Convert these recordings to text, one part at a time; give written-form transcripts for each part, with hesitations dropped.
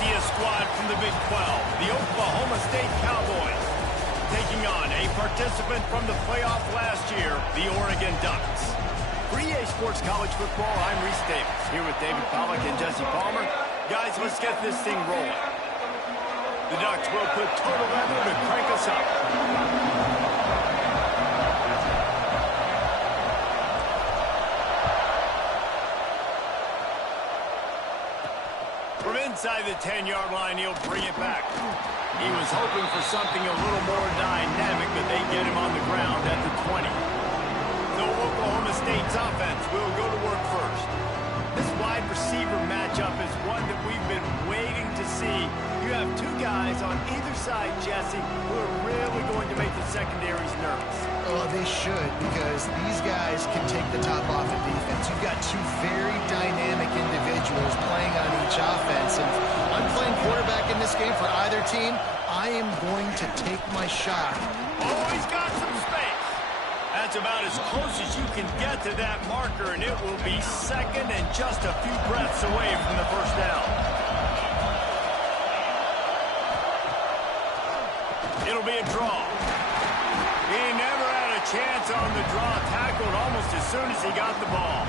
see a squad from the Big 12, the Oklahoma State Cowboys, taking on a participant from the playoff last year, the Oregon Ducks. For EA Sports College Football, I'm Reese Davis, here with David Pollack and Jesse Palmer. Guys, let's get this thing rolling. The Ducks will put total leather to crank us up. From inside the 10-yard line, he'll bring it back. He was hoping for something a little more dynamic, but they get him on the ground at the 20. So Oklahoma State's offense will go to work first. This wide receiver matchup is one that we've been waiting to see. You have two guys on either side, Jesse, who are really going to make the secondaries nervous. Oh, they should, because these guys can take the top off of defense. You've got two very dynamic individuals playing on each offense, and I'm playing quarterback in this game for either team. I am going to take my shot. Oh, he's got some space. That's about as close as you can get to that marker, and it will be second and just a few breaths away from the first down. It'll be a draw. He never had a chance on the draw, tackled almost as soon as he got the ball.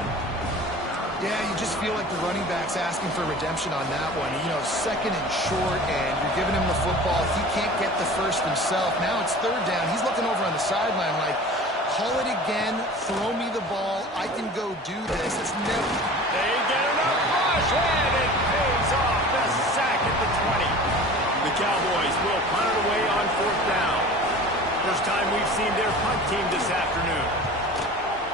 Yeah, you just feel like the running back's asking for redemption on that one. You know, second and short, and you're giving him the football. He can't get the first himself. Now it's third down. He's looking over on the sideline like, call it again, throw me the ball, I can go do this. It's never... They get enough rush, and it pays off. The sack at the 20. The Cowboys will punt it away on fourth down. First time we've seen their punt team this afternoon.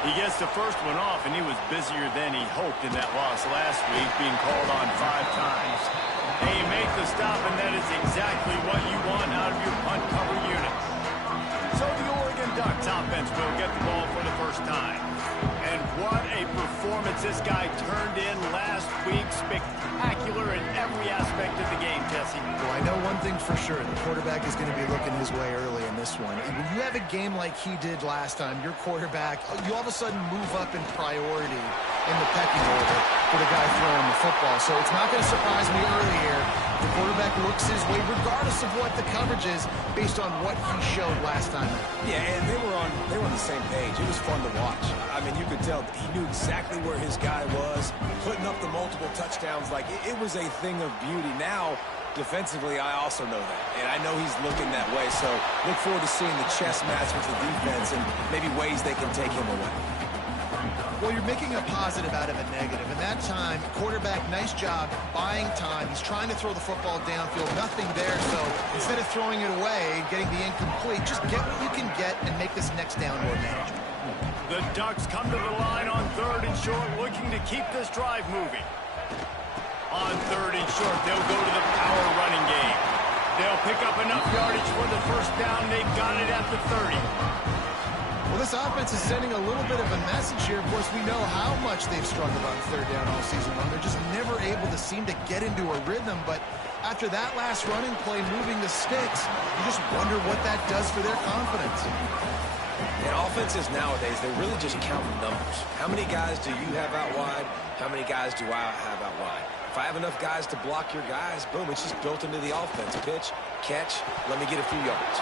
He gets the first one off, and he was busier than he hoped in that loss last week, being called on 5 times. They make the stop, and that is exactly what you want out of your punt cover unit. So the Oregon Ducks offense will get the ball for the first time. And what a performance this guy turned in last week. Spectacular in every aspect of the game, Jesse. Well, I know one thing for sure. The quarterback is going to be looking his way early in this one. And when you have a game like he did last time, your quarterback, you all of a sudden move up in priority in the pecking order for the guy throwing the football. So it's not going to surprise me early here. The quarterback looks his way regardless of what the coverage is based on what he showed last time. Yeah, and they were on the same page. It was fun to watch. I mean, you could tell he knew exactly where his guy was, putting up the multiple touchdowns. Like, it was a thing of beauty. Now, defensively, I also know that. And I know he's looking that way. So look forward to seeing the chess match with the defense and maybe ways they can take him away. Well, you're making a positive out of a negative. And that time, quarterback, nice job buying time. He's trying to throw the football downfield. Nothing there. So instead of throwing it away and getting the incomplete, just get what you can get and make this next down more manageable. The Ducks come to the line on third and short, looking to keep this drive moving. On third and short, they'll go to the power running game. They'll pick up enough yardage for the first down. They got it at the 30. Well, this offense is sending a little bit of a message here. Of course, we know how much they've struggled on third down all season long. They're just never able to seem to get into a rhythm. But after that last running play, moving the sticks, you just wonder what that does for their confidence. And offenses nowadays, they're really just counting numbers. How many guys do you have out wide? How many guys do I have out wide? If I have enough guys to block your guys, boom, it's just built into the offense. Pitch, catch, let me get a few yards.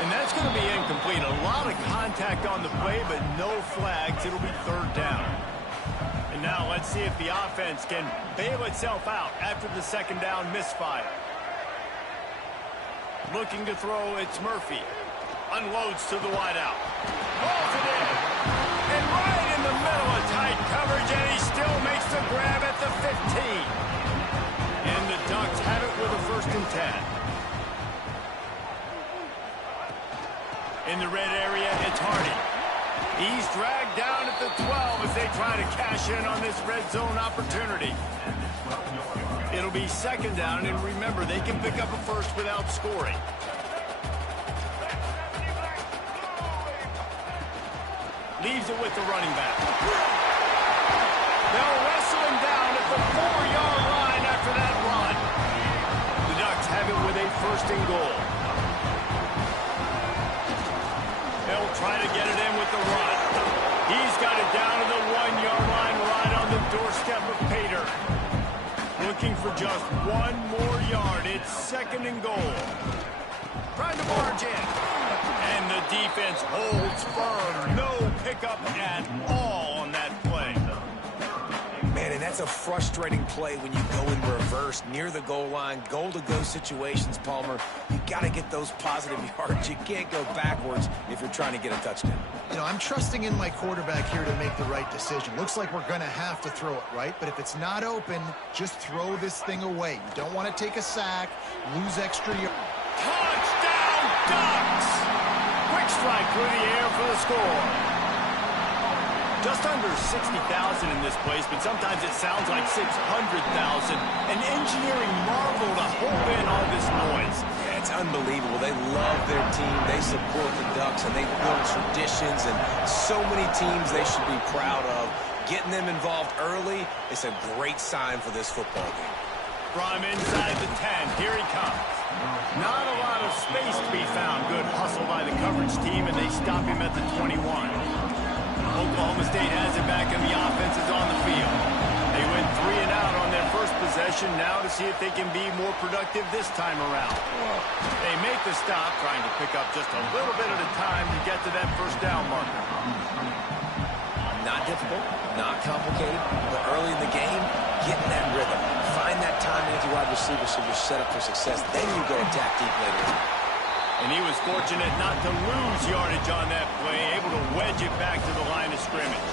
And that's going to be incomplete. A lot of contact on the play, but no flags. It'll be third down. And now let's see if the offense can bail itself out after the second down misfire. Looking to throw, it's Murphy. Unloads to the wideout. Rolls it in. And right in the middle of tight coverage, and he still makes the grab at the 15. And the Ducks have it with a 1st and 10. In the red area, it's Hardy. He's dragged down at the 12 as they try to cash in on this red zone opportunity. It'll be second down, and remember, they can pick up a first without scoring. Leaves it with the running back. They'll wrestle him down at the 4-yard line after that run. The Ducks have it with a 1st and goal. They'll try to get it in with the run. He's got it down to the 1-yard line right on the doorstep of Pater. Looking for just one more yard. It's 2nd and goal. Trying to barge in. And the defense holds firm. No pickup at all on that play. Man, and that's a frustrating play when you go in reverse near the goal line. Goal-to-go situations, Palmer. You got to get those positive yards. You can't go backwards if you're trying to get a touchdown. You know, I'm trusting in my quarterback here to make the right decision. Looks like we're going to have to throw it, right? But if it's not open, just throw this thing away. You don't want to take a sack, lose extra yards. Touchdown, Ducks! Quick strike through the air for the score. Just under 60,000 in this place, but sometimes it sounds like 600,000. An engineering marvel to hold in all this noise. Yeah, it's unbelievable. They love their team. They support the Ducks, and they build traditions, and so many teams they should be proud of. Getting them involved early is a great sign for this football game. From inside the 10, here he comes. Not a lot of space to be found. Good hustle by the coverage team, and they stop him at the 21. Oklahoma State has it back, and the offense is on the field. They went 3 and out on their first possession, now to see if they can be more productive this time around. They make the stop, trying to pick up just a little bit at a time to get to that first down marker. Not difficult, not complicated, but early in the game, get in that rhythm. Find that timing with your wide receiver so you're set up for success. Then you go attack deep later. And he was fortunate not to lose yardage on that play, able to wedge it back to the line of scrimmage.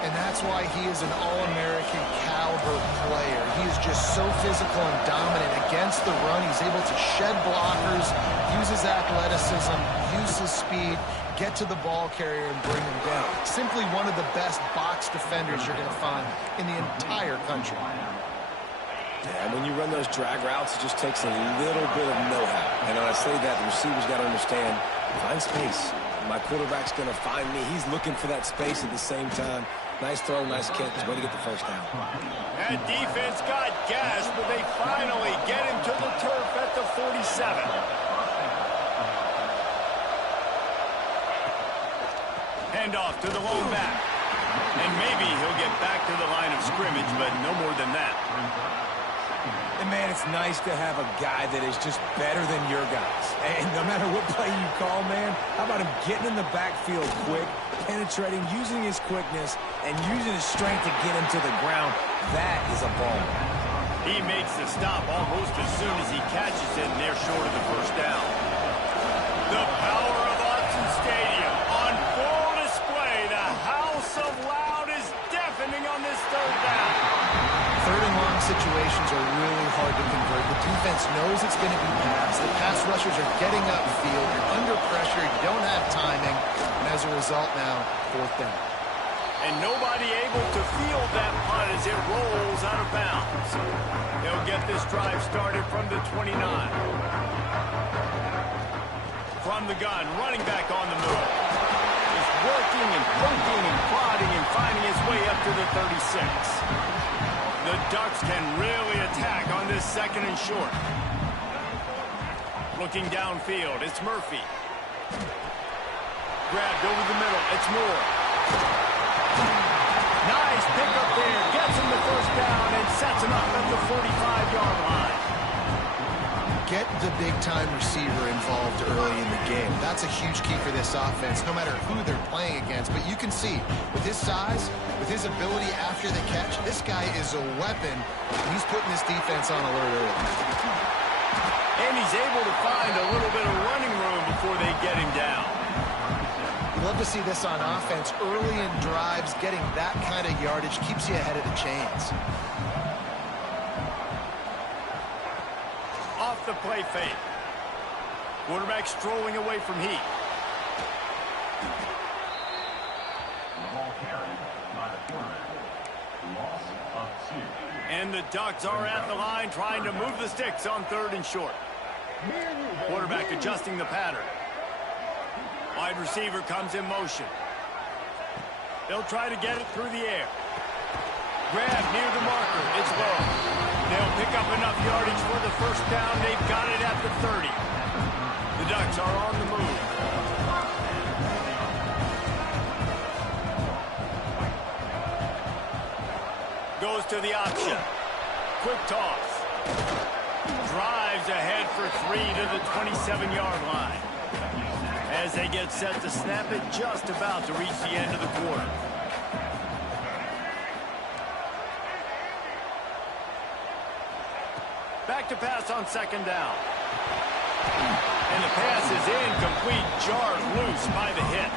And that's why he is an All-American caliber player. He is just so physical and dominant against the run. He's able to shed blockers, use his athleticism, use his speed, get to the ball carrier and bring him down. Simply one of the best box defenders you're going to find in the entire country. Yeah, and when you run those drag routes, it just takes a little bit of know-how. And when I say that, the receiver's got to understand, find space. My quarterback's going to find me. He's looking for that space at the same time. Nice throw, nice catch. Way to get the first down. That defense got gashed, but they finally get him to the turf at the 47. Handoff to the lone back. And maybe he'll get back to the line of scrimmage, but no more than that. And, man, it's nice to have a guy that is just better than your guys. And no matter what play you call, man, how about him getting in the backfield quick, penetrating, using his quickness, and using his strength to get him to the ground? That is a ball. He makes the stop almost as soon as he catches it, and they're short of the first down. The power of Autzen Stadium on full display. The house of loud is deafening on this third down. Third and long situations are really hard to convert. The defense knows it's going to be passed. The pass rushers are getting upfield. You're under pressure. You don't have timing. And as a result now, 4th down. And nobody able to field that punt as it rolls out of bounds. They'll get this drive started from the 29. From the gun, running back on the move. He's working and poking and prodding and finding his way up to the 36. The Ducks can really attack on this 2nd and short. Looking downfield, it's Murphy. Grabbed over the middle, it's Moore. Nice pick up there, gets him the first down and sets him up at the 45-yard line. Get the big-time receiver involved early in the game. That's a huge key for this offense, no matter who they're playing against. But you can see, with his size, with his ability after the catch, this guy is a weapon, and he's putting this defense on alert early. And he's able to find a little bit of running room before they get him down. Love to see this on offense. Early in drives, getting that kind of yardage keeps you ahead of the chains. Off the play fake. Quarterback strolling away from Heat. And the Ducks are at the line trying to move the sticks on 3rd and short. Quarterback adjusting the pattern. Wide receiver comes in motion. They'll try to get it through the air. Grab near the marker. It's low. They'll pick up enough yardage for the first down. They've got it at the 30. The Ducks are on the move. Goes to the option. quick toss. Drives ahead for 3 to the 27-yard line. As they get set to snap it, just about to reach the end of the quarter. Back to pass on second down. And the pass is incomplete, jarred loose by the hit.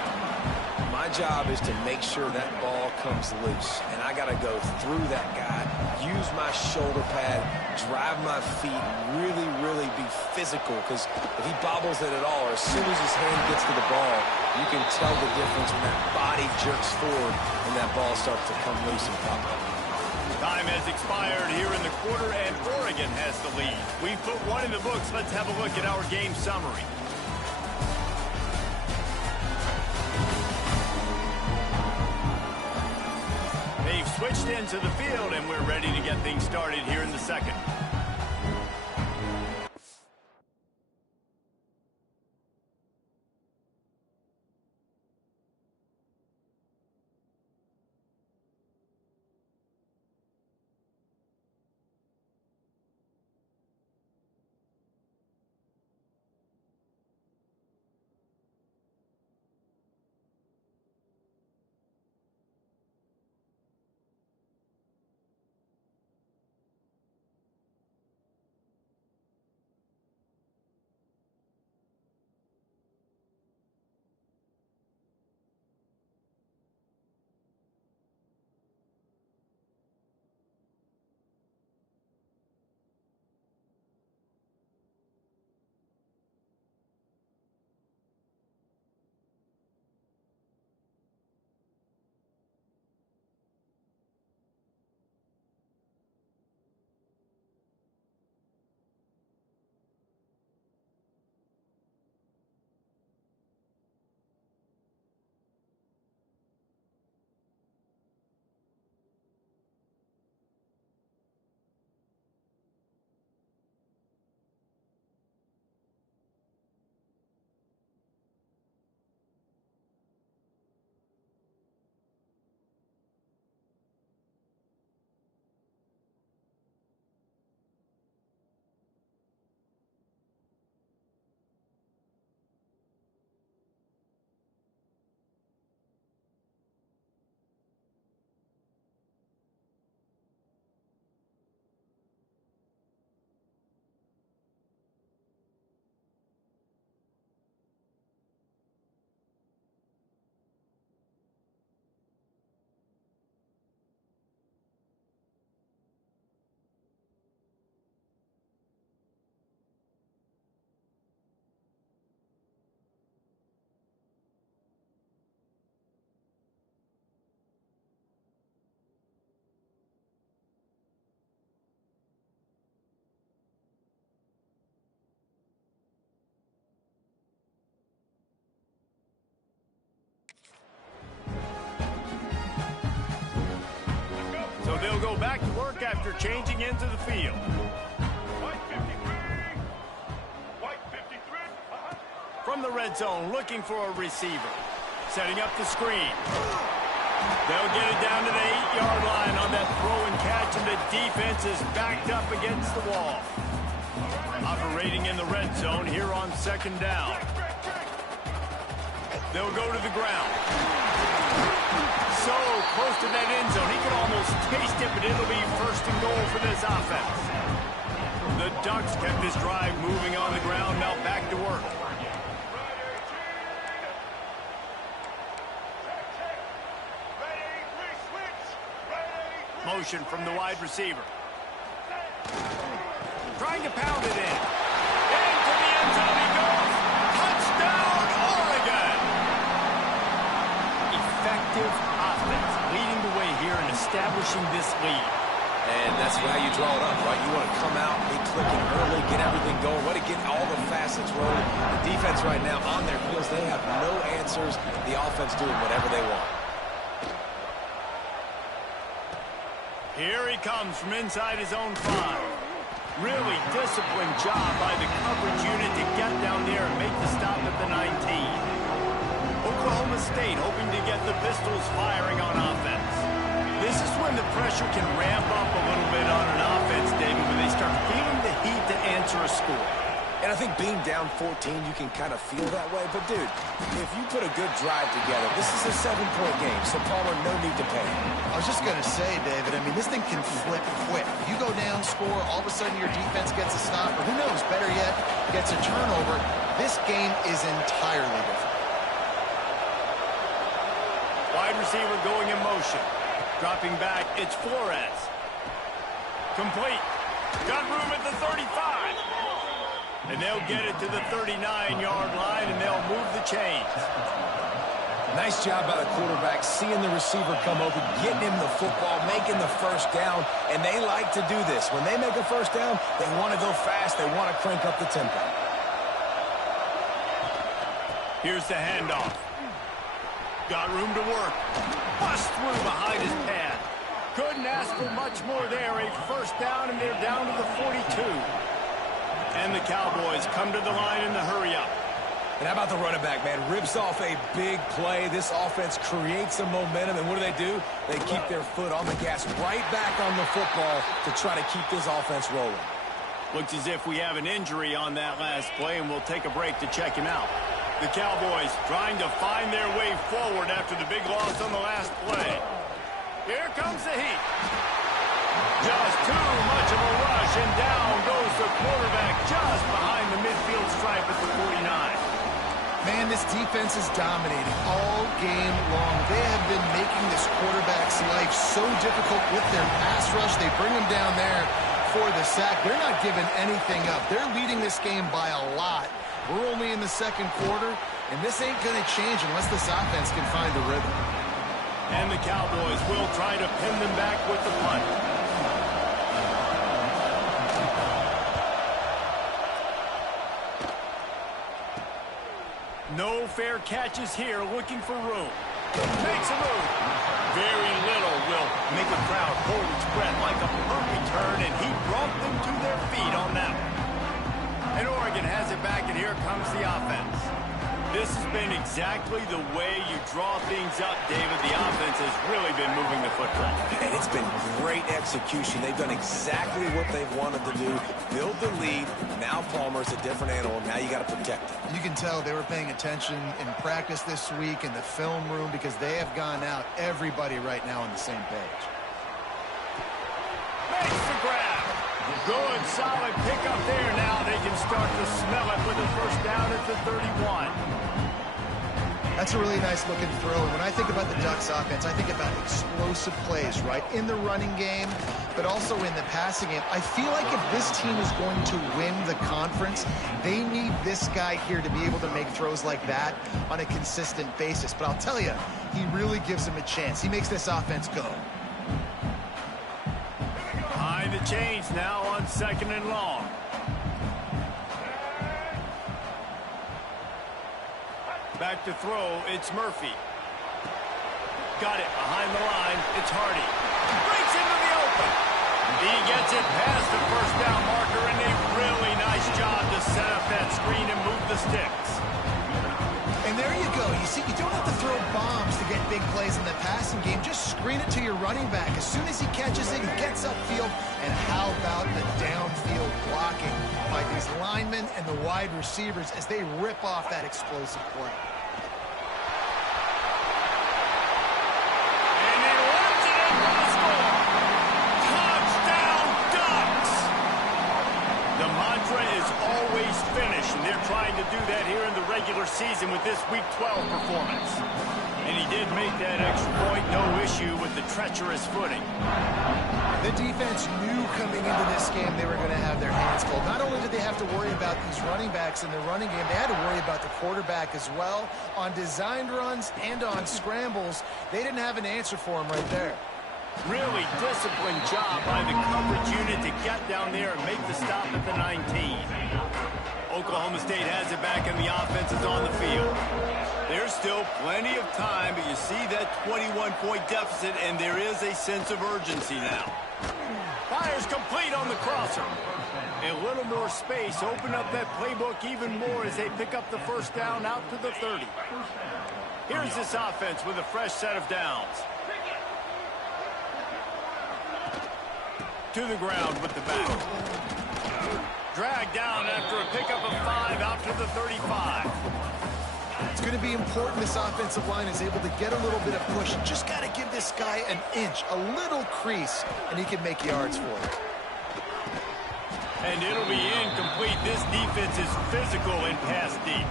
My job is to make sure that ball comes loose, and I got to go through that guy, use my shoulder pad, drive my feet, really be physical, because if he bobbles it at all, or as soon as his hand gets to the ball, you can tell the difference when that body jerks forward and that ball starts to come loose and pop up. Time has expired here in the quarter, and Oregon has the lead. We've put one in the books. Let's have a look at our game summary. They've switched into the field, and we're ready to get things started here in the second. So they'll go back to work after changing into the field. From the red zone, looking for a receiver. Setting up the screen. They'll get it down to the 8-yard line on that throw and catch, and the defense is backed up against the wall. Operating in the red zone here on second down. They'll go to the ground. So close to that end zone. He can almost taste it, but it'll be first and goal for this offense. The Ducks kept this drive moving on the ground. Now back to work. Motion from the wide receiver. Trying to pound it in. Into the end zone he goes. Touchdown, Oregon! Effective offense leading the way here and establishing this lead. And that's how you draw it up, right? You want to come out, be clicking early, get everything going, want to get all the facets rolling. The defense right now on their heels, they have no answers. The offense doing whatever they want. Here he comes from inside his own 5. Really disciplined job by the coverage unit to get down there and make the stop at the 19. Oklahoma State hoping to get the Pistols firing on offense. This This is when the pressure can ramp up a little bit on an offense, David, when they start feeling the heat to answer a score. And I think being down 14, you can kind of feel that way. But, dude, if you put a good drive together, this is a 7-point game, so Palmer, no need to panic. I was just going to say, David, I mean, this thing can flip quick. You go down, score, all of a sudden your defense gets a stop, or who knows, better yet, gets a turnover. This game is entirely different. Wide receiver going in motion. Dropping back, it's Flores. Complete. Got room at the 35. And they'll get it to the 39-yard line, and they'll move the chains. Nice job by the quarterback, seeing the receiver come open, getting him the football, making the first down, and they like to do this. When they make a first down, they want to go fast. They want to crank up the tempo. Here's the handoff. Got room to work. Bust through behind his pad. Couldn't ask for much more there. A first down, and they're down to the 42. And the Cowboys come to the line in the hurry-up. And how about the running back, man? Rips off a big play. This offense creates some momentum, and what do? They keep their foot on the gas, right back on the football to try to keep this offense rolling. Looks as if we have an injury on that last play, and we'll take a break to check him out. The Cowboys trying to find their way forward after the big loss on the last play. Here comes the heat. Just too much of a rush, and down goes the quarterback just behind the midfield stripe at the 49. Man, this defense is dominating all game long. They have been making this quarterback's life so difficult with their pass rush. They bring him down there for the sack. They're not giving anything up. They're leading this game by a lot. We're only in the second quarter, and this ain't going to change unless this offense can find a rhythm. And the Cowboys will try to pin them back with the punt. No fair catches here, looking for room. Makes a move. Very little will make a crowd hold its breath like a punt return, and he brought them to their feet on that one. And Oregon has it back, and here comes the offense. This has been exactly the way you draw things up, David. The offense has really been moving the football. And it's been great execution. They've done exactly what they've wanted to do. Build the lead. Now Palmer's a different animal. Now you got to protect him. You can tell they were paying attention in practice this week in the film room because they have gone out, everybody right now on the same page. Makes the grab. Good, solid pickup there. Now they can start to smell it with a first down at the 31. That's a really nice looking throw. And when I think about the Ducks offense, I think about explosive plays, right? In the running game, but also in the passing game. I feel like if this team is going to win the conference, they need this guy here to be able to make throws like that on a consistent basis. But I'll tell you, he really gives them a chance. He makes this offense go. Behind the chains now on second and long. Back to throw, it's Murphy. Got it behind the line, it's Hardy. Breaks into the open. He gets it past the first down marker, and a really nice job to set up that screen and move the sticks. And there you go. You see, you don't have to throw bombs to get big plays in the passing game. Just screen it to your running back. As soon as he catches it, he gets upfield. And how about the downfield blocking by these linemen and the wide receivers as they rip off that explosive play. And he runs it in for the score. Touchdown, Ducks! The mantra is always finish, and they're trying to do that here in the regular season with this Week 12 performance. And he did make that extra point, no issue with the treacherous footing. The defense knew coming into this game they were going to have their hands full. Not only did they have to worry about these running backs in the running game, they had to worry about the quarterback as well. On designed runs and on scrambles, they didn't have an answer for him right there. Really disciplined job by the coverage unit to get down there and make the stop at the 19. Oklahoma State has it back, and the offense is on the field. There's still plenty of time, but you see that 21-point deficit, and there is a sense of urgency now. Fires complete on the crosser. A little more space, open up that playbook even more as they pick up the first down out to the 30. Here's this offense with a fresh set of downs. to the ground with the back. Dragged down after a pickup of 5 out to the 35. It's going to be important this offensive line is able to get a little bit of push. Just got to give this guy an inch, a little crease, and he can make yards for it. And it'll be incomplete. This defense is physical and pass deep.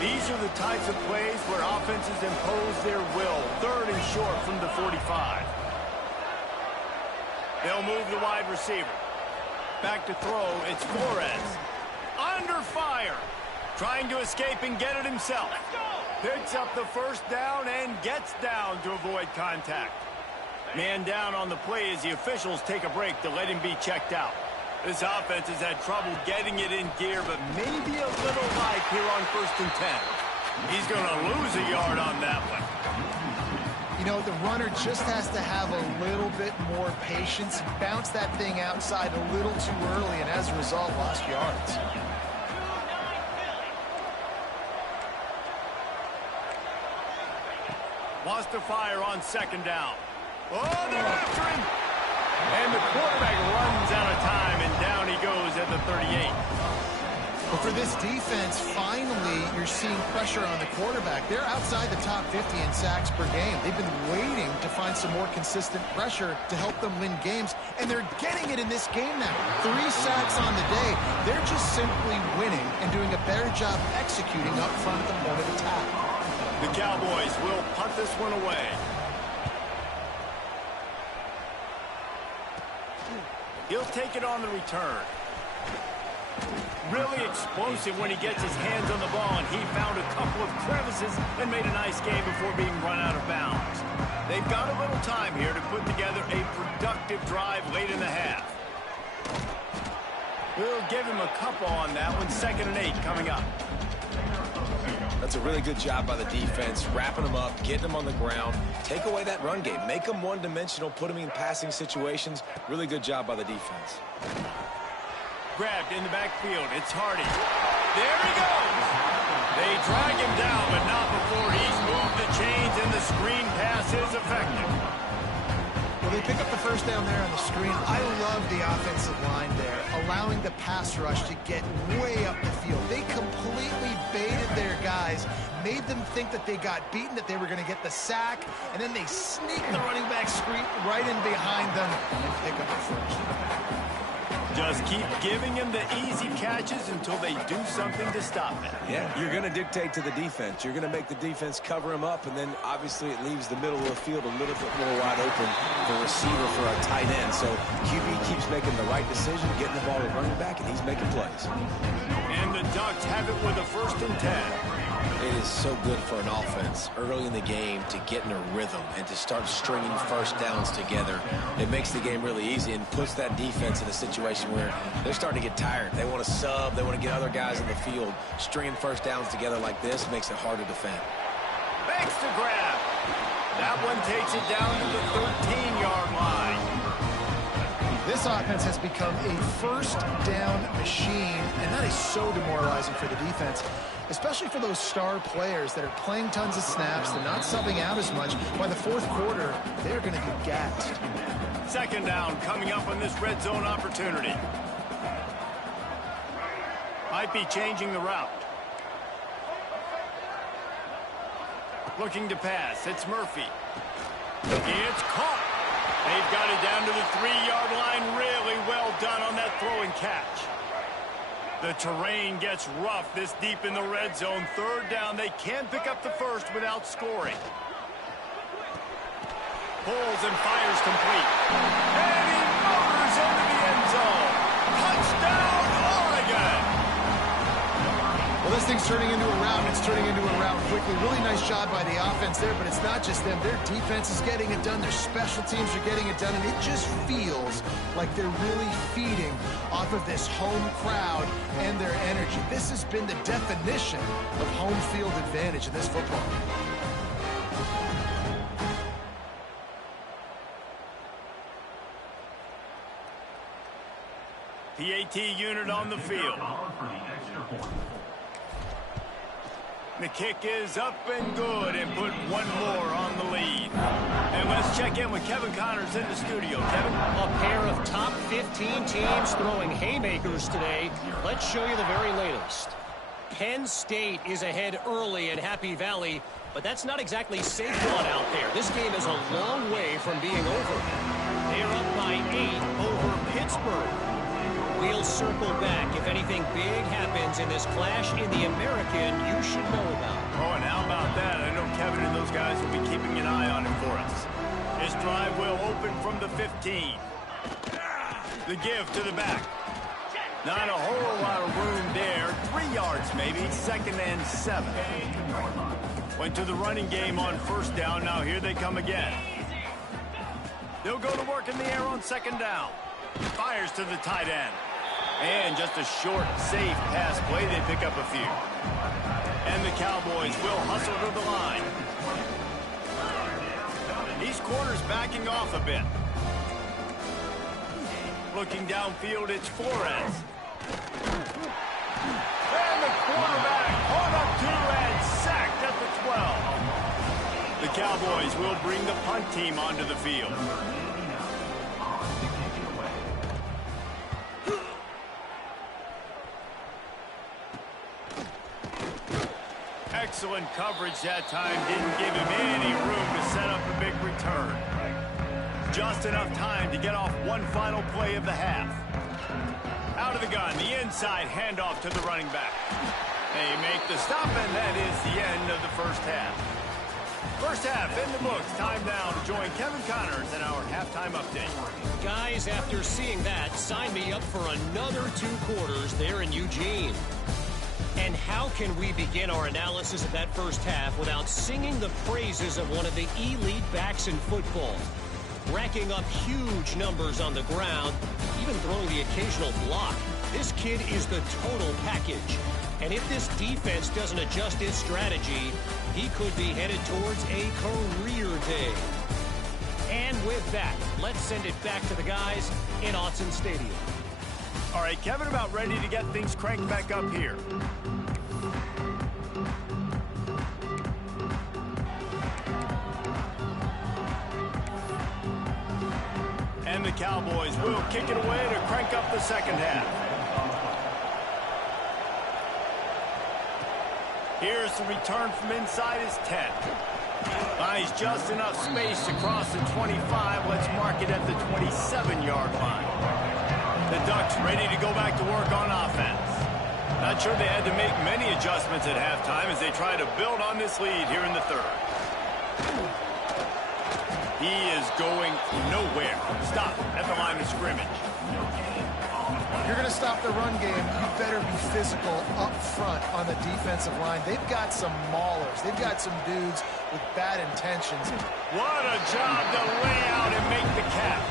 These are the types of plays where offenses impose their will. 3rd and short from the 45. They'll move the wide receiver. Back to throw, it's Flores. Under fire. Trying to escape and get it himself. Picks up the first down and gets down to avoid contact. Man down on the play as the officials take a break to let him be checked out. This offense has had trouble getting it in gear, but maybe a little life here on 1st and 10. He's going to lose a yard on that one. You know, the runner just has to have a little bit more patience. Bounce that thing outside a little too early, and as a result, lost yards. Wants to fire on 2nd down. Oh, they're after him! And the quarterback runs out of time, and down he goes at the 38. But for this defense, finally, you're seeing pressure on the quarterback. They're outside the top 50 in sacks per game. They've been waiting to find some more consistent pressure to help them win games, and they're getting it in this game now. 3 sacks on the day. They're just simply winning and doing a better job executing up front at the point of attack. The Cowboys will punt this one away. He'll take it on the return. Really explosive when he gets his hands on the ball, and he found a couple of crevices and made a nice game before being run out of bounds. They've got a little time here to put together a productive drive late in the half. We'll give him a couple on that one. 2nd and 8 coming up. That's a really good job by the defense, wrapping them up, getting them on the ground. Take away that run game. Make them one-dimensional, put them in passing situations. Really good job by the defense. Grabbed in the backfield. It's Hardy. There he goes. They drag him down, but not before he's moved the chains, and the screen pass is effective. Well, they pick up the first down there on the screen. I love the offensive line there, allowing the pass rush to get way up the field. They completely baited their guys, made them think that they got beaten, that they were going to get the sack, and then they sneak the running back screen right in behind them and pick up the first. Just keep giving him the easy catches until they do something to stop it. Yeah, you're going to dictate to the defense. You're going to make the defense cover him up, and then obviously it leaves the middle of the field a little bit more wide open for receiver for a tight end. So QB keeps making the right decision, getting the ball to running back, and he's making plays. And the Ducks have it with a 1st and 10. It is so good for an offense early in the game to get in a rhythm and to start stringing first downs together. It makes the game really easy and puts that defense in a situation where they're starting to get tired. They want to sub. They want to get other guys in the field. Stringing first downs together like this makes it hard to defend. Makes the grab. That one takes it down to the 13-yard line. This offense has become a first down machine, and that is so demoralizing for the defense, especially for those star players that are playing tons of snaps. They're not subbing out as much. By the 4th quarter, they're going to be gassed. 2nd down coming up on this red zone opportunity. Might be changing the route. Looking to pass. It's Murphy. It's caught. They've got it down to the 3-yard line. Really well done on that throw and catch. The terrain gets rough this deep in the red zone. 3rd down. They can't pick up the first without scoring. Pulls and fires complete. And he motors into the end zone. Touchdown, Oregon! Well, this thing's turning into a rout, and it's turning into a rout quickly. Really nice job by the offense there, but it's not just them. Their defense is getting it done. Their special teams are getting it done, and it just feels like they're really feeding off of this home crowd and their energy. This has been the definition of home field advantage in this football game. PAT unit on the field. The kick is up and good and put one more on the lead. And let's check in with Kevin Connors in the studio. Kevin? A pair of top 15 teams throwing haymakers today. Let's show you the very latest. Penn State is ahead early in Happy Valley, but that's not exactly safe one out there. This game is a long way from being over. They're up by 8 over Pittsburgh. We'll circle back if anything big happens in this clash in the American you should know about. Oh, and how about that? I know Kevin and those guys will be keeping an eye on it for us. This drive will open from the 15. The give to the back. Not a whole lot of room there. 3 yards maybe. 2nd and 7. Went to the running game on 1st down. Now here they come again. They'll go to work in the air on 2nd down. Fires to the tight end. And just a short, safe pass play. They pick up a few. And the Cowboys will hustle to the line. These corners backing off a bit. Looking downfield, it's Flores. And the quarterback caught up to and sacked at the 12. The Cowboys will bring the punt team onto the field. Excellent coverage that time. Didn't give him any room to set up a big return. Just enough time to get off one final play of the half. Out of the gun, the inside handoff to the running back. They make the stop, and that is the end of the first half. First half in the books. Time now to join Kevin Connors in our halftime update. Guys, after seeing that, sign me up for another 2 quarters there in Eugene. And how can we begin our analysis of that first half without singing the praises of one of the elite backs in football? Racking up huge numbers on the ground, even throwing the occasional block. This kid is the total package. And if this defense doesn't adjust its strategy, he could be headed towards a career day. And with that, let's send it back to the guys in Autzen Stadium. All right, Kevin, about ready to get things cranked back up here. And the Cowboys will kick it away to crank up the second half. Here's the return from inside his 10. Finds just enough space to cross the 25. Let's mark it at the 27-yard line. The Ducks ready to go back to work on offense. Not sure they had to make many adjustments at halftime as they try to build on this lead here in the 3rd. He is going nowhere. Stop at the line of scrimmage. If you're going to stop the run game, you better be physical up front on the defensive line. They've got some maulers. They've got some dudes with bad intentions. What a job to lay out and make the catch.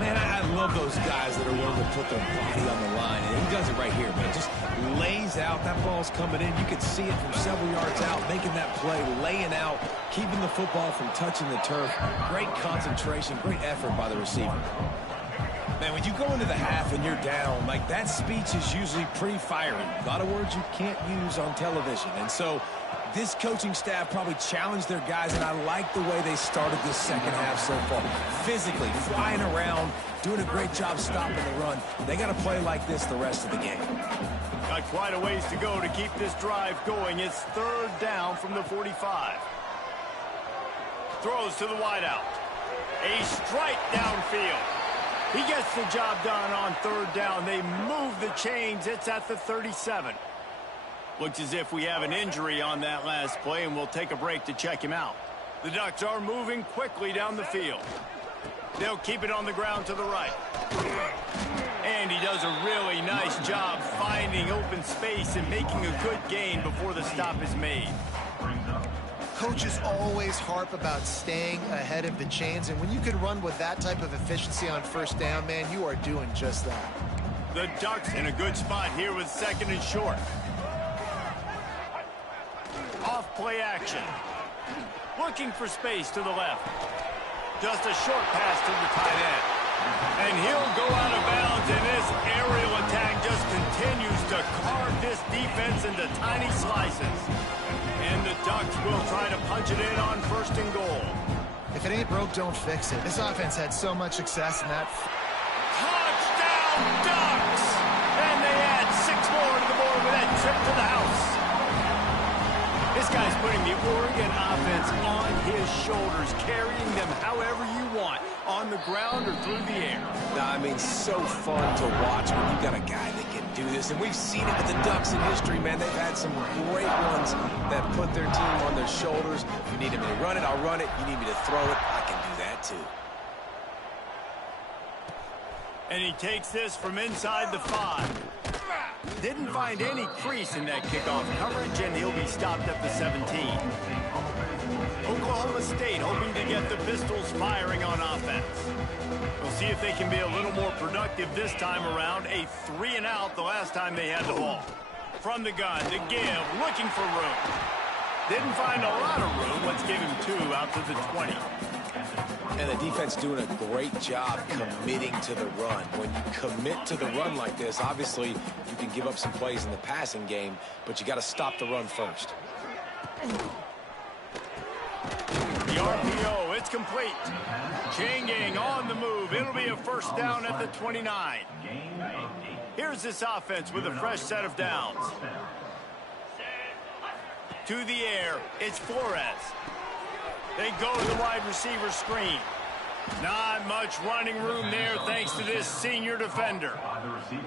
Man, I love those guys that are willing to put their body on the line. And he does it right here, man. Just lays out. That ball's coming in. You can see it from several yards out, making that play, laying out, keeping the football from touching the turf. Great concentration, great effort by the receiver. Man, when you go into the half and you're down, like that speech is usually pretty fiery. A lot of words you can't use on television. And so this coaching staff probably challenged their guys, and I like the way they started this second half so far. Physically, flying around, doing a great job stopping the run. They got to play like this the rest of the game. Got quite a ways to go to keep this drive going. It's 3rd down from the 45. Throws to the wideout. A strike downfield. He gets the job done on 3rd down. They move the chains. It's at the 37. Looks as if we have an injury on that last play, and we'll take a break to check him out. The Ducks are moving quickly down the field. They'll keep it on the ground to the right. And he does a really nice job finding open space and making a good gain before the stop is made. Coaches always harp about staying ahead of the chains, and when you can run with that type of efficiency on 1st down, man, you are doing just that. The Ducks in a good spot here with 2nd and short. Off play action. Looking for space to the left. Just a short pass to the tight end. And he'll go out of bounds, and this aerial attack just continues to carved this defense into tiny slices. And the Ducks will try to punch it in on 1st and goal. If it ain't broke, don't fix it. This offense had so much success in that. Touchdown, Ducks! And they add 6 more to the board with that trip to the house. This guy's putting the Oregon offense on his shoulders, carrying them however you want, on the ground or through the air. I mean, so fun to watch when you got a guy that can do this. And we've seen it with the Ducks in history, man. They've had some great ones that put their team on their shoulders. If you need me to run it, I'll run it. You need me to throw it, I can do that too. And he takes this from inside the 5. Didn't find any crease in that kickoff coverage, and he'll be stopped at the 17. Oklahoma State hoping to get the Pistols firing on offense. We'll see if they can be a little more productive this time around. A 3-and-out the last time they had the ball. From the gun, to give, looking for room. Didn't find a lot of room. Let's give him 2 out to the 20. And the defense doing a great job committing to the run. When you commit to the run like this, obviously you can give up some plays in the passing game, but you got to stop the run first. The RPO, it's complete. Chain gang on the move. It'll be a 1st down at the 29. Here's this offense with a fresh set of downs. To the air, it's Flores. They go to the wide receiver screen. Not much running room there thanks to this senior defender.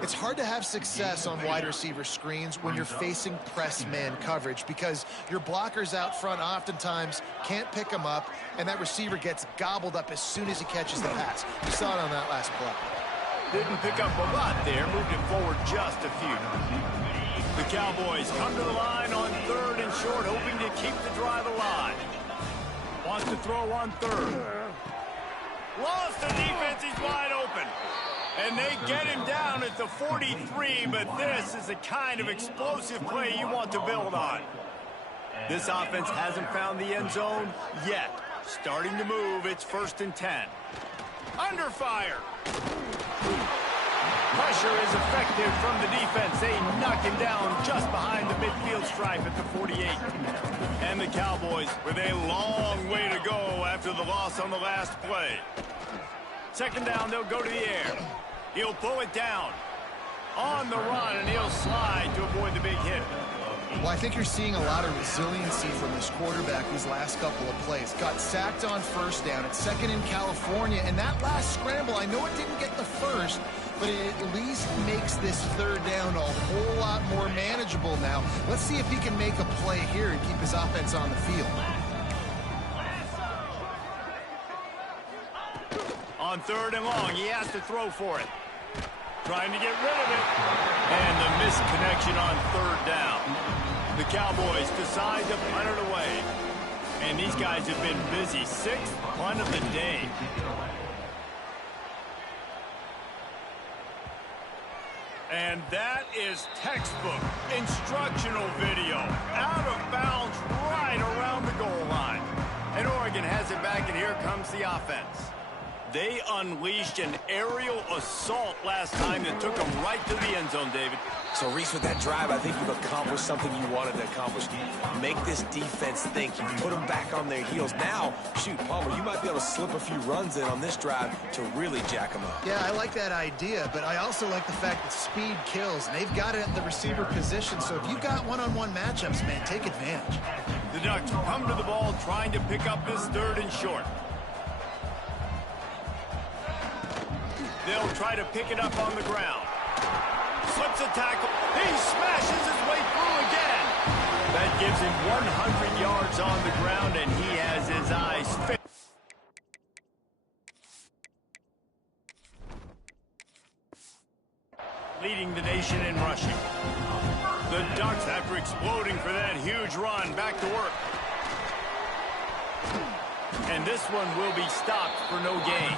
It's hard to have success on wide receiver screens when you're facing press man coverage because your blockers out front oftentimes can't pick them up, and that receiver gets gobbled up as soon as he catches the pass. You saw it on that last play. Didn't pick up a lot there, moved it forward just a few. The Cowboys come to the line on 3rd and short, hoping to keep the drive alive. Wants to throw on 3rd. Lost the defense, he's wide open. And they get him down at the 43, but this is the kind of explosive play you want to build on. This offense hasn't found the end zone yet. Starting to move, it's 1st and 10. Under fire. Pressure is effective from the defense. They knock him down just behind the midfield stripe at the 48. And the Cowboys with a long way to go after the loss on the last play. 2nd down, they'll go to the air. He'll pull it down. On the run, and he'll slide to avoid the big hit. Well, I think you're seeing a lot of resiliency from this quarterback these last couple of plays. Got sacked on 1st down. It's 2nd in California. And that last scramble, I know it didn't get the 1st, but it at least makes this 3rd down a whole lot more manageable now. Let's see if he can make a play here and keep his offense on the field. On 3rd and long, he has to throw for it. Trying to get rid of it. And the misconnection on 3rd down. The Cowboys decide to punt it away. And these guys have been busy. 6th punt of the day. And that is textbook instructional video. Out of bounds right around the goal line. And Oregon has it back, and here comes the offense. They unleashed an aerial assault last time that took them right to the end zone, David. So, Reese, with that drive, I think you've accomplished something you wanted to accomplish. Make this defense think. You put them back on their heels. Now, shoot, Palmer, you might be able to slip a few runs in on this drive to really jack them up. Yeah, I like that idea, but I also like the fact that speed kills. And they've got it at the receiver position, so if you've got one-on-one matchups, man, take advantage. The Ducks come to the ball trying to pick up this 3rd and short. They'll try to pick it up on the ground. Slips a tackle. He smashes his way through again. That gives him 100 yards on the ground, and he has his eyes fixed. Leading the nation in rushing. The Ducks, after exploding for that huge run, back to work. And this one will be stopped for no gain.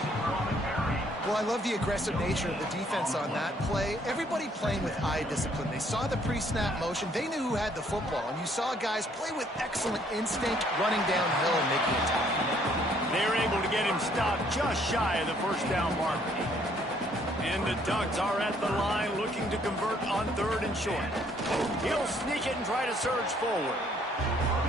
Well, I love the aggressive nature of the defense on that play. Everybody playing with eye discipline. They saw the pre-snap motion. They knew who had the football. And you saw guys play with excellent instinct, running downhill and making a tackle. They're able to get him stopped just shy of the 1st down marker. And the Ducks are at the line looking to convert on 3rd and short. He'll sneak it and try to surge forward.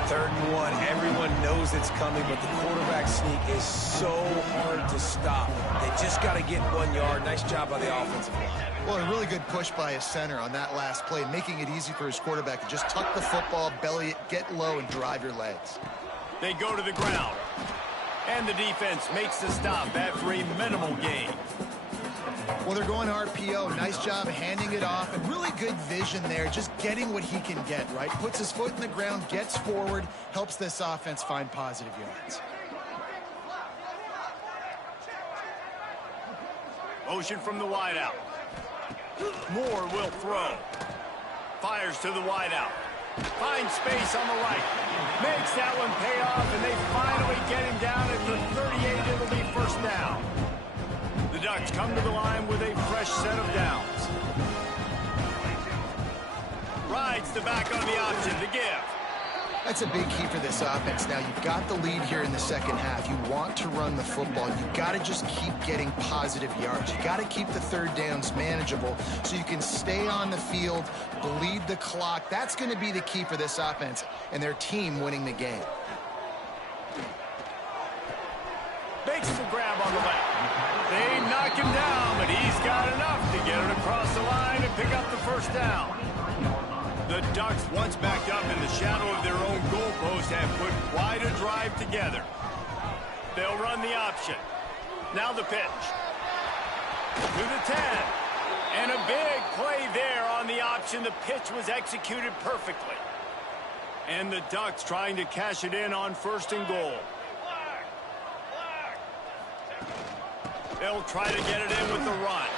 3rd and 1. Everyone knows it's coming, but the quarterback sneak is so hard to stop. They just got to get 1 yard. Nice job by the offensive line. Well, a really good push by his center on that last play, making it easy for his quarterback to just tuck the football, belly it, get low, and drive your legs. They go to the ground. And the defense makes the stop after a minimal gain. Well, they're going RPO. Nice job handing it off, and really good vision there, just getting what he can get, right? Puts his foot in the ground, gets forward, helps this offense find positive yards. Motion from the wideout. Moore will throw. Fires to the wideout. Finds space on the right. Makes that one pay off, and they finally get him down at the 38. It'll be 1st down. The Ducks come to the line with a fresh set of downs. Rides the back on the option to give. That's a big key for this offense. Now, you've got the lead here in the 2nd half. You want to run the football. You've got to just keep getting positive yards. You've got to keep the 3rd downs manageable so you can stay on the field, bleed the clock. That's going to be the key for this offense and their team winning the game. Makes the grab on the left. They knock him down, but he's got enough to get it across the line and pick up the 1st down. The Ducks, once backed up in the shadow of their own goalpost, have put quite a drive together. They'll run the option. Now the pitch. To the 10. And a big play there on the option. The pitch was executed perfectly. And the Ducks trying to cash it in on 1st and goal. They'll try to get it in with the run.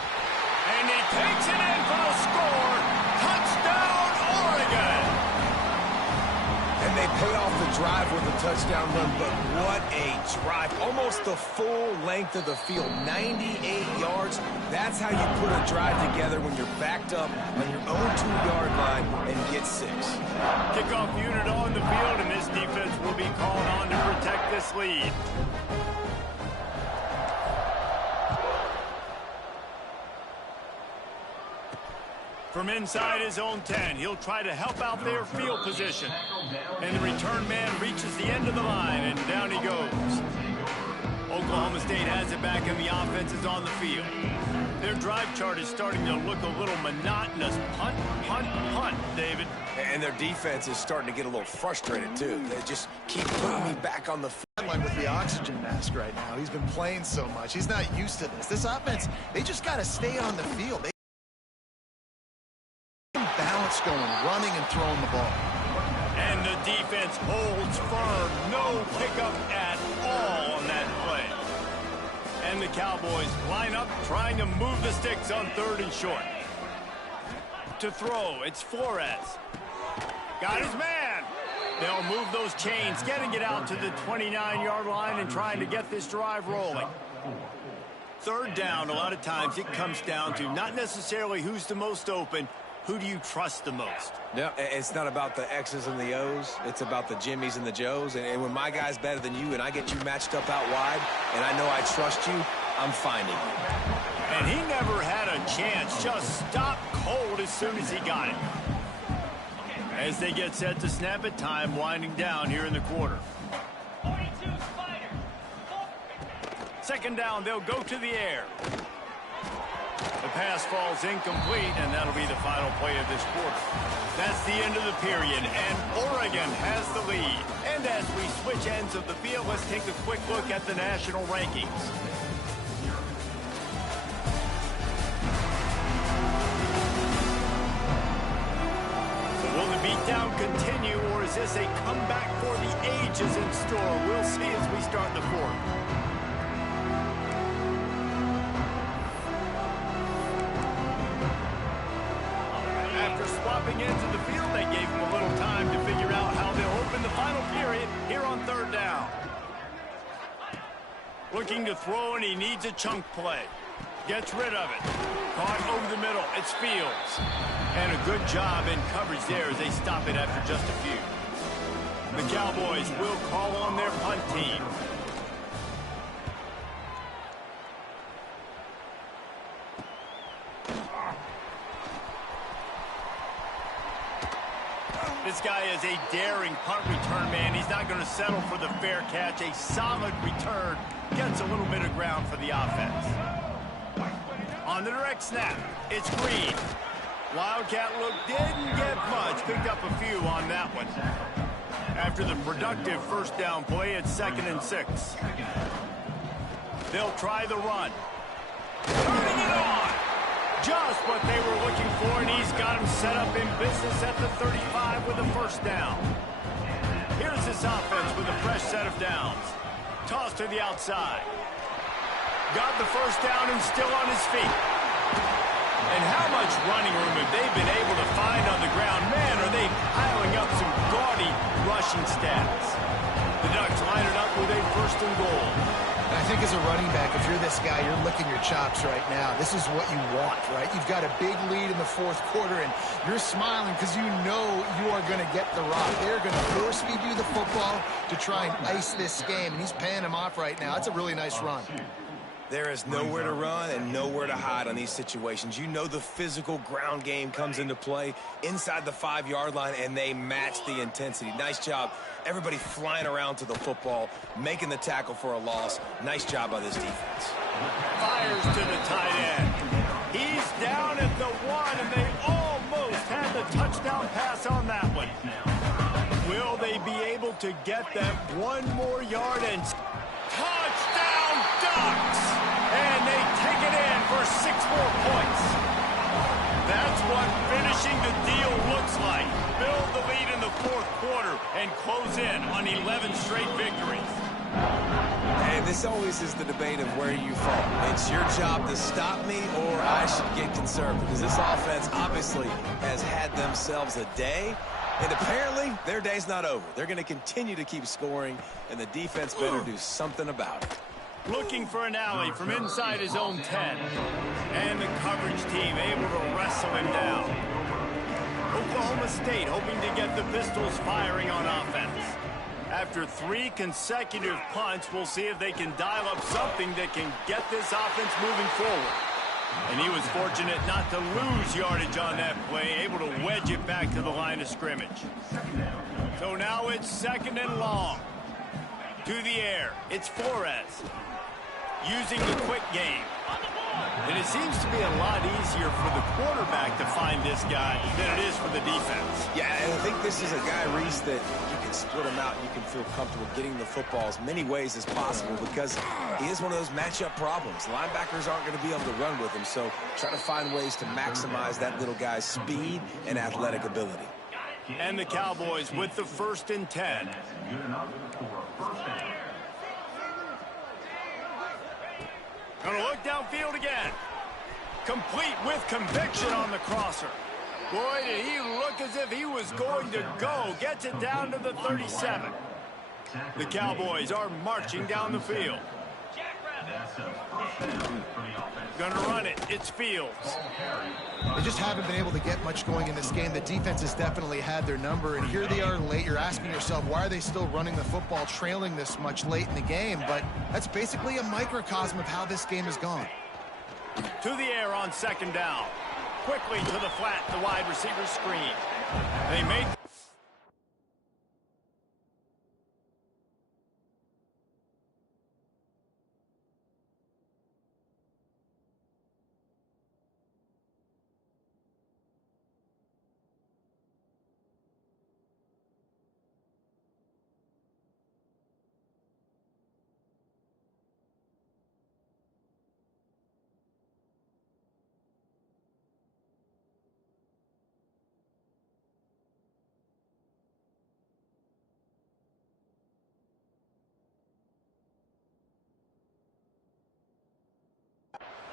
And he takes it in for the score. Touchdown, Oregon! And they pay off the drive with a touchdown run, but what a drive. Almost the full length of the field, 98 yards. That's how you put a drive together when you're backed up on your own 2-yard line and get 6. Kickoff unit on the field, and this defense will be called on to protect this lead. From inside his own 10, he'll try to help out their field position. And the return man reaches the end of the line, and down he goes. Oklahoma State has it back, and the offense is on the field. Their drive chart is starting to look a little monotonous. Punt, punt, punt, David. And their defense is starting to get a little frustrated, too. They just keep putting me back on the Line with the oxygen mask right now. He's been playing so much. He's not used to this. This offense, they just got to stay on the field. They balance going, running and throwing the ball. And the defense holds firm. No pickup at all on that play. And the Cowboys line up trying to move the sticks on 3rd and short. To throw, it's Flores. Got his man. They'll move those chains, getting it out to the 29-yard line and trying to get this drive rolling. 3rd down, a lot of times it comes down to not necessarily who's the most open. Who do you trust the most? No, it's not about the X's and the O's. It's about the Jimmys and the Joes. And when my guy's better than you and I get you matched up out wide and I know I trust you, I'm finding you. And he never had a chance. Just stopped cold as soon as he got it. As they get set to snap it, time winding down here in the quarter. 2nd down, they'll go to the air. The pass falls incomplete, and that'll be the final play of this quarter. That's the end of the period, and Oregon has the lead. And as we switch ends of the field, let's take a quick look at the national rankings. So will the beatdown continue, or is this a comeback for the ages in store? We'll see as we start the 4th. Swapping into the field, they gave him a little time to figure out how they'll open the final period here on 3rd down. Looking to throw, and he needs a chunk play. Gets rid of it. Caught over the middle. It's Fields. And a good job in coverage there as they stop it after just a few. The Cowboys will call on their punt team. This guy is a daring punt return man. He's not going to settle for the fair catch. A solid return gets a little bit of ground for the offense. On the direct snap, it's Green. Wildcat look didn't get much. Picked up a few on that one. After the productive first down play, it's 2nd and 6. They'll try the run. Turning it on. Just what they were looking for, and he's got him set up in business at the 35 with a first down. Here's this offense with a fresh set of downs. Toss to the outside. Got the first down and still on his feet. And how much running room have they been able to find on the ground? Man, are they piling up some gaudy rushing stats. The Ducks line it up with a 1st and goal. And I think as a running back, if you're this guy, you're licking your chops right now. This is what you want, right? You've got a big lead in the 4th quarter, and you're smiling because you know you are going to get the rock. They're going to force feed you the football to try and ice this game, and he's paying him off right now. That's a really nice run. There is nowhere to run and nowhere to hide on these situations. You know the physical ground game comes into play inside the 5-yard line, and they match the intensity. Nice job. Everybody flying around to the football, making the tackle for a loss. Nice job by this defense. Fires to the tight end. He's down at the 1, and they almost had the touchdown pass on that one. Will they be able to get that 1 more yard and touchdown Ducks? And they take it in for 6 more points. That's what finishing the deal looks like. Build the lead in the 4th quarter and close in on 11 straight victories. And this always is the debate of where you fall. It's your job to stop me, or I should get concerned, because this offense obviously has had themselves a day, and apparently their day's not over. They're going to continue to keep scoring, and the defense better do something about it. Looking for an alley from inside his own 10. And the coverage team able to wrestle him down. Oklahoma State hoping to get the Pistols firing on offense. After 3 consecutive punts, we'll see if they can dial up something that can get this offense moving forward. And he was fortunate not to lose yardage on that play, able to wedge it back to the line of scrimmage. So now it's 2nd and long. To the air, it's Flores. Using the quick game. And it seems to be a lot easier for the quarterback to find this guy than it is for the defense. Yeah, and I think this is a guy, Reese, that you can split him out and you can feel comfortable getting the football as many ways as possible, because he is one of those matchup problems. Linebackers aren't going to be able to run with him, so try to find ways to maximize that little guy's speed and athletic ability. And the Cowboys with the 1st and 10. Gonna look downfield again. Complete with conviction on the crosser. Boy, did he look as if he was going to go. Gets it down to the 37. The Cowboys are marching down the field. Gonna run it. It's Fields. They just haven't been able to get much going in this game. The defense has definitely had their number, and here they are late. You're asking yourself, why are they still running the football, trailing this much late in the game? But that's basically a microcosm of how this game has gone. To the air on 2nd down. Quickly to the flat, the wide receiver screen. They make...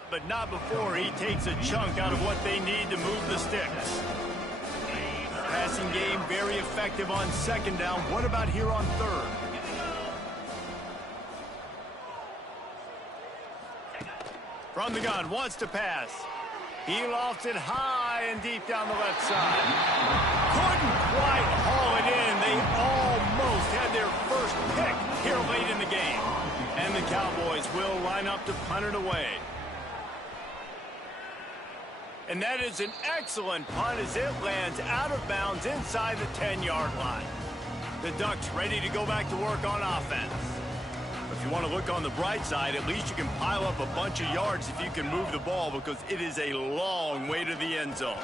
But not before he takes a chunk out of what they need to move the sticks. Passing game very effective on 2nd down. What about here on 3rd? From the gun, wants to pass. He lofts it high and deep down the left side. Couldn't quite haul it in. They almost had their first pick here late in the game. And the Cowboys will line up to punt it away. And that is an excellent punt as it lands out of bounds inside the 10-yard line. The Ducks ready to go back to work on offense. If you want to look on the bright side, at least you can pile up a bunch of yards if you can move the ball, because it is a long way to the end zone.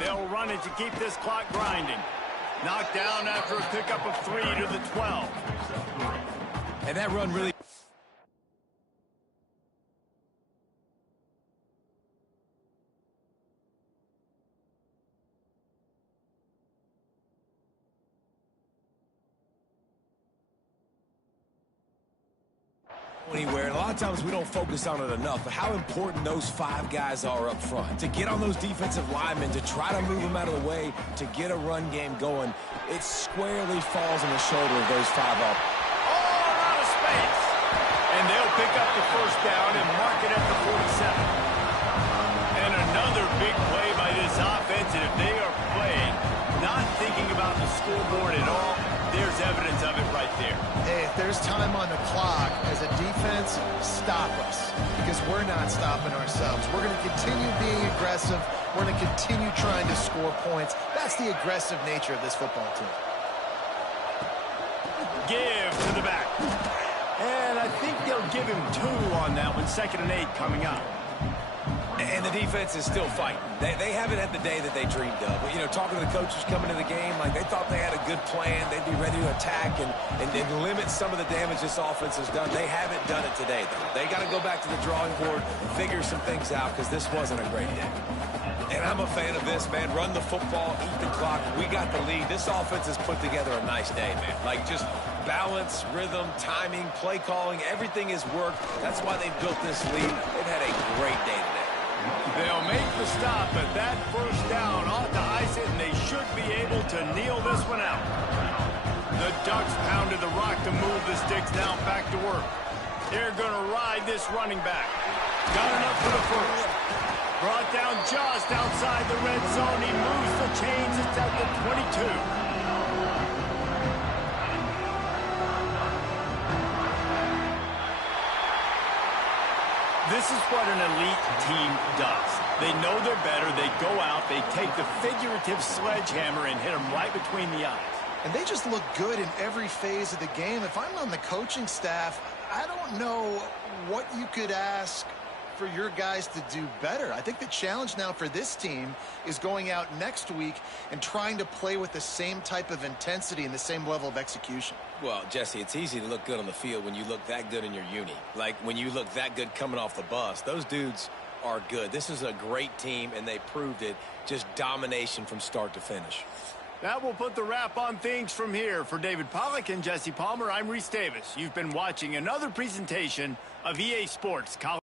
They'll run it to keep this clock grinding. Knocked down after a pickup of 3 to the 12. And that run really... anywhere. And a lot of times we don't focus on it enough, but how important those 5 guys are up front. To get on those defensive linemen, to try to move them out of the way, to get a run game going, it squarely falls on the shoulder of those 5 up. All out of space. And they'll pick up the first down and mark it at the 47. And another big play by this offense, and if they are playing, not thinking about the scoreboard at all, there's evidence of it right there. Hey, if there's time on the clock, as a defense, stop us. Because we're not stopping ourselves. We're going to continue being aggressive. We're going to continue trying to score points. That's the aggressive nature of this football team. Give to the back. And I think they'll give him 2 on that one. 2nd and 8 coming up. And the defense is still fighting. They haven't had the day that they dreamed of. But, you know, talking to the coaches coming to the game, like they thought they had a good plan. They'd be ready to attack and limit some of the damage this offense has done. They haven't done it today, though. They got to go back to the drawing board, figure some things out, because this wasn't a great day. And I'm a fan of this, man. Run the football, eat the clock. We got the lead. This offense has put together a nice day, man. Like, just balance, rhythm, timing, play calling, everything has worked. That's why they built this lead. They've had a great day today. They'll make the stop, but that first down ought to ice it, and they should be able to kneel this one out. The Ducks pounded the rock to move the sticks. Now back to work. They're going to ride this running back. Got enough for the first. Brought down just outside the red zone. He moves the chains. It's at the 22. This is what an elite team does. They know they're better. They go out. They take the figurative sledgehammer and hit them right between the eyes. And they just look good in every phase of the game. If I'm on the coaching staff, I don't know what you could ask for your guys to do better. I think the challenge now for this team is going out next week and trying to play with the same type of intensity and the same level of execution. Well, Jesse, it's easy to look good on the field when you look that good in your uni. Like when you look that good coming off the bus. Those dudes are good. This is a great team, and they proved it. Just domination from start to finish. That will put the wrap on things from here. For David Pollack and Jesse Palmer, I'm Reese Davis. You've been watching another presentation of EA Sports College.